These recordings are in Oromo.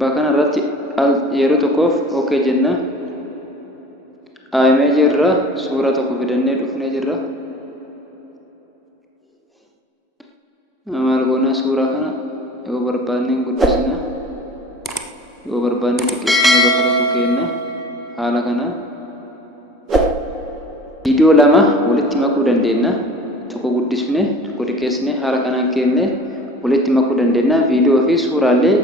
bakka irratti yeroo tokkoof okay jenna. Aayimee jirra suura tokko fidannee dhufnee jirra. Maal goona suura kana yoo barbaanne guddisna, yoo barbaanne xiqqeessine bakka tokko keenna. Haala kana viidiyoo lama walitti makuu dandeenya. Tokko guddisne tokko xiqqeessine haala kanaan keenne walitti makuu dandeenya. Viidiyoo fi suuraalee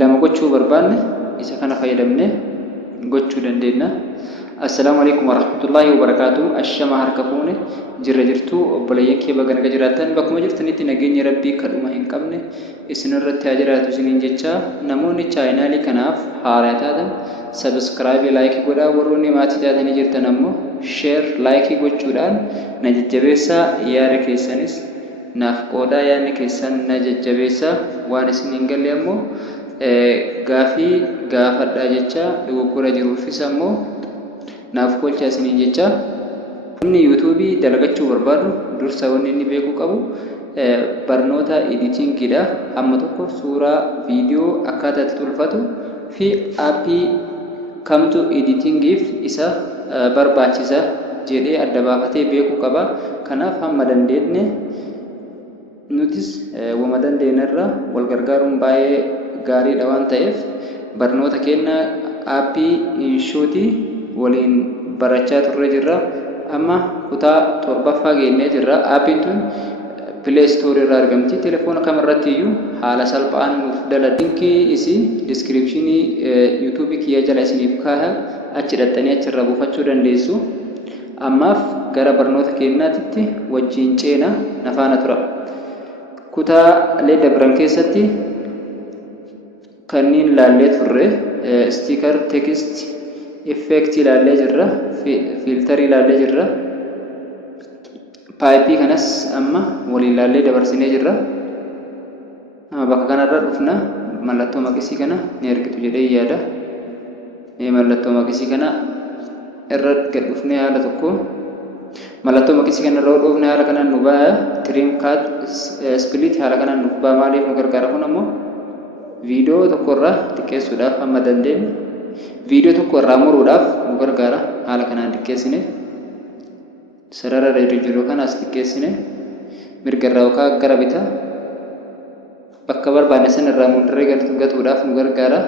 lama gochuu barbaanne isa kana fayyadamne gochuu dandeenya. Assalamu alaikum warahmatullahi wabarakatuh. Ashama harka fuune jirra jirtu obboleeyyan kee baga naga jiraatan bakkuma jirtanitti nageenya rabbii kadhuma hin qabne isin irratti haa jiraatu isiniin jecha. Namoonni chaayinaalii kanaaf haaraa taatan subscribe like godhaa, warroonni maatii taatanii jirtan ammoo share like gochuudhaan na jajjabeessaa. Yaada keessanis naaf qoodaa, yaadni keessan na jajjabeessaa. Waan isin hin galle ammoo gaafii gaafadhaa jecha dogoggora jiruufis ammoo naaf kolcha isiniin jecha. Namni YouTube dalagachuu barbaadu dursa wanni inni beekuu qabu barnoota editingidha. Amma tokko suuraa viidiyoo akkaataa itti tolfatu fi aappii kamtu editingiif isa barbaachisa jedhee adda baafatee beekuu qaba. Kanaaf hamma dandeenye nutis wama dandeenyarra wal gargaaruun baay'ee gaariidha waan ta'eef barnoota keenya aappii InShot waliin barachaa turre jirra. Amma kutaa 7ffaa geennee jirra. Aappiin tun Play Store irraa argamti. Telefoona kamirratti iyyuu haala salphaan nuuf dalagdi. Linkii isii descriptionii YouTube kiyya jala isiniif kaa'a. Achi dhaxxanii achirraa buufachuu dandeessu. Ammaaf gara barnoota keenyaatti wajjin ceena nafaana tura. Kutaalee dabran keessatti kanneen ilaallee turre sticker text effect ilaallee jirra, filter ilaallee jirra. Paayipii kanas amma waliin ilaallee dabarsinee jirra. Bakka kanarra dhufna. Mallattoo maqisii kana ni argitu jedhee yaada. Mallattoo maqisii kana irra gad dhufnee haala tokko mallattoo maqisii kana irra dhufnee haala kanaan nu ba'a. Trim cut split haala kanaan nuuf ba'a. Maaliif nu gargaara kun ammoo viidiyoo tokko irraa xiqqeessuudhaaf hamma dandeenye viidiyoo tokko irraa muruudhaaf nu gargaara. Haala kanaan xiqqeessine sarara jiru kanas xiqqeessine mirga irraa yookaan gara bitaa bakka barbaanne sana irraa murree gatuudhaaf nu gargaara.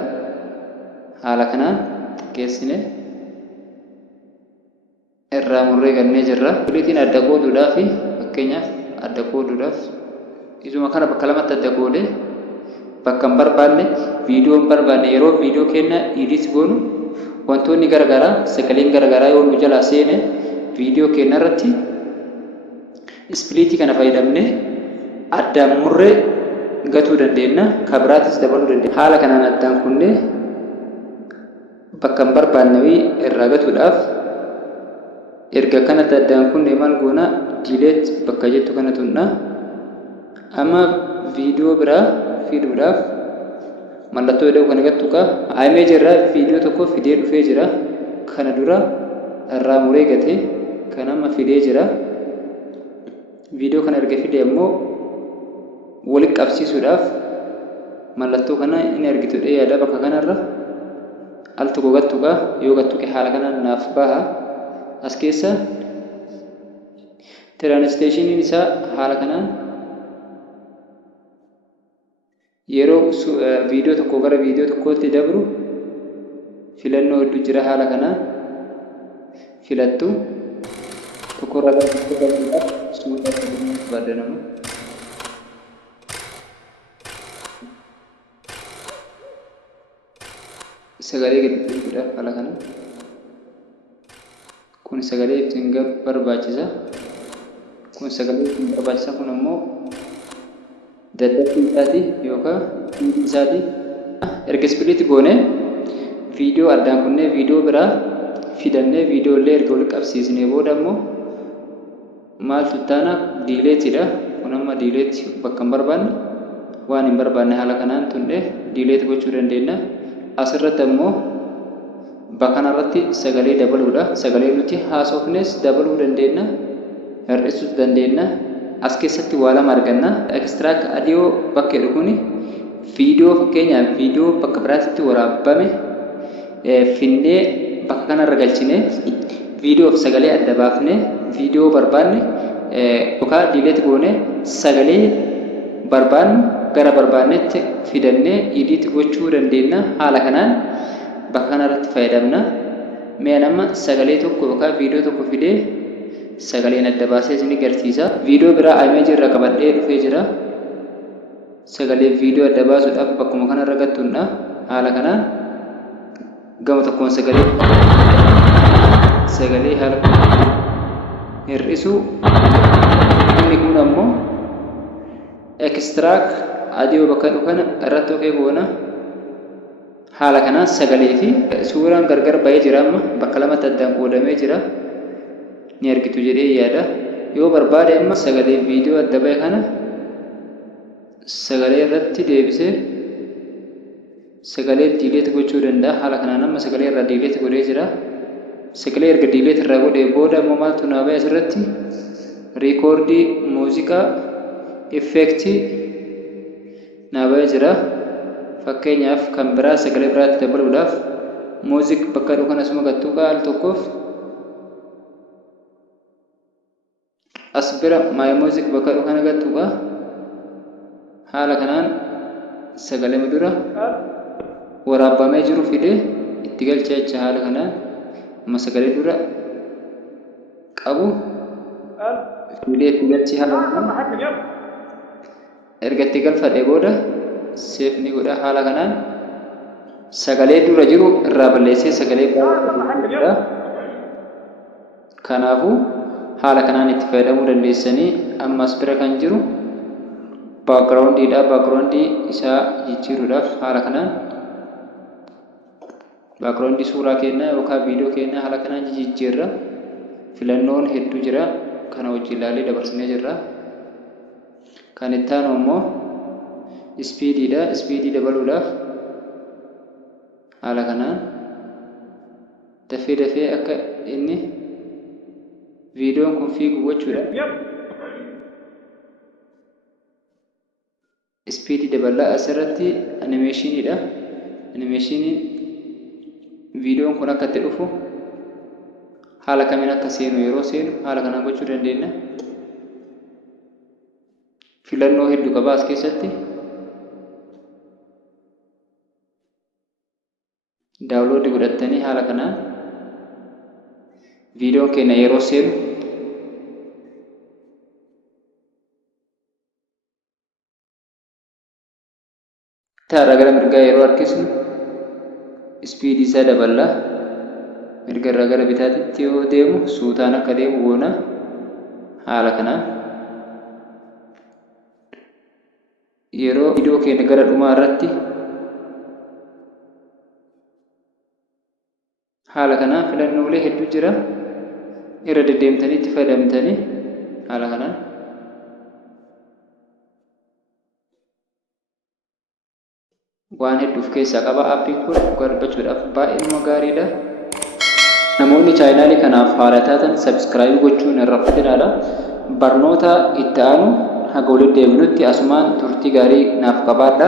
Haala kanaan xiqqeessine irraa murree gannee jirra. Kuliitiin adda qooduudhaaf fakkeenyaaf adda qooduudhaaf isuma kana bakka lamatti adda qoodee bakka hin barbaanne viidiyoo hin barbaanne yeroo viidiyoo keenya edit goonu wantoonni garagaraa sagaleen garagaraa yoo nu jalaa seene viidiyoo keenya irratti spliitii kana fayyadamne addaan murree gatuu dandeenya. Kabiraatis dabaluu dandeenya. Haala kanaan addaan kunne bakka hin barbaanne irraa gatuudhaaf erga kanatti addaan kunne maal goona delete bakka jettu kana tunna. Amma viidiyoo biraa fiduudhaaf mallattoo jedhamu kana gattuqa aayimee jirra. Viidiyoo tokko fidee dhufee jira. Kana dura irraa muree gatee kan amma fidee jira. Viidiyoo kana erga fidee ammoo walitti qabsiisuudhaaf mallattoo kana inni argitudha yaada. Bakka kanarra al tokko gattuqa. Yoo gattuqe haala kanaan naaf baha. As keessa translationin isaa haala kanaan yeroo viidiyoo tokko gara viidiyoo tokkootti dabru filannoo hedduu jira. Haala kanaan filattu tokko irraa gara tokko galchuudhaaf suuraa barbaadanamu. Sagalee gadhiisuudhaaf haala kanaan kun sagalee ittiin barbaachisa. Kun sagalee ittiin barbaachisa. Kun ammoo dadhabbii isaati yookaan isaati. Erga split goone viidiyoo addaan kunne viidiyoo biraa fidannee viidiyoo illee erga walitti qabsiisnee booda ammoo maaltu taana diileetidha. Kun amma diileet bakka hin barbaanne waan hin barbaanne haala kanaan tunne diileet gochuu dandeenya. Asirratti ammoo bakka kanarratti sagalee dabaluudha. Sagalee nuti haasofnes dabaluu dandeenya, hir'isuus dandeenya. As keessatti waa lama arganna. Extract audio bakka jedhu kuni viidiyoo fakkeenyaaf viidiyoo bakka biraatti waraabame finnee bakka kanarra galchine viidiyoof sagalee adda baafne viidiyoo barbaanne yookaan diileet goone sagalee barbaannu gara barbaannetti fidannee edit gochuu dandeenya. Haala kanaan bakka kanarratti fayyadamna. Mee nama sagalee tokko yookaan viidiyoo tokko fidee sagaleen adda baasee isin agarsiisa. Viidiyoo biraa image irra qabadhee dhufee jira. Sagalee viidiyoo adda baasuudhaaf bakkuma kanarra gattuudha. Haala kanaan gama tokkoon sagalee haala hir'isu. Inni kun ammoo extract audio bakka dhufana irratti okee goona. Haala kanaan sagalee fi suuraan gargar ba'ee jira. Amma bakka lamatti addaan qoodamee jira. Ni argitu jedhee yaada. Yoo barbaade amma sagalee viidiyoo adda ba'e kana sagalee irratti deebisee sagalee diileet gochuu danda'a. Haala kanaan amma sagalee irraa diileet godhee jira. Sagalee erga diileet irraa godhee booda ammoo maaltu naa ba'e asirratti riikoordii muuziqaa effektii naa ba'ee jira. Fakkeenyaaf kan biraa sagalee biraatti dabaluudhaaf muuziq bakka dhukan asuma gattuu qaal tokkoof as bira maay muuziq bakka dhukan gattuu qaa. Haala kanaan sagalee dura waraabamee jiru fidee itti galchee jecha. Haala kanaan amma sagalee dura qabu fidee itti galchee. Haala kanaan erga itti galfadhee booda seef ni godha. Haala kanaan sagalee dura jiru irraa balleessee sagalee biraa. Kanaafuu haala kanaan itti fayyadamuu dandeessanii. Ammas bira kan jiru baakgiraawundiidha. Baakgiraawundii isaa jijjiiruudhaaf haala kanaan baakgiraawundii suuraa keenyaa yookaan viidiyoo keenyaa haala kanaan jijjiirra. Filannoon hedduu jira. Kana wajjin ilaalee dabarsinee jirra. Kan itti aanu immoo ispiidiidha. Ispiidii dabaluudhaaf haala kanaan dafee akka inni viidiyoon kun fiigu gochuudha. Ispiidii daballaa asirratti animeeshiniidha. Animeeshiniin viidiyoon kun akka itti dhufu haala kamiin akka seenu yeroo seenu haala kanaan gochuu dandeenya. Filannoo hedduu qaba as keessatti. Daawunloodii godhattanii haala kanaan viidiyoon keenya yeroo seenu taara gara mirgaa yeroo harkisnu ispiidii isaa daballaa. Mirga irraa gara bitaatti yoo deemu suutaan akka deemu goona. Haala kanaan yeroo viidiyoo keenya gara dhumaa irratti haala kanaan filannoolee hedduu jira. Irra deddeemtanii itti fayyadamtanii haala kanaan waan hedduuf keessaa qaba. Aappiin kun garbachuudhaaf baay'ee gaariidha. Namoonni chaayinaalii kanaaf haala taatan sabskiraayib gochuun irra fudhinaadha. Barnoota itti aanu haga walitti deebinutti asumaan turtii gaarii naaf qabaadha.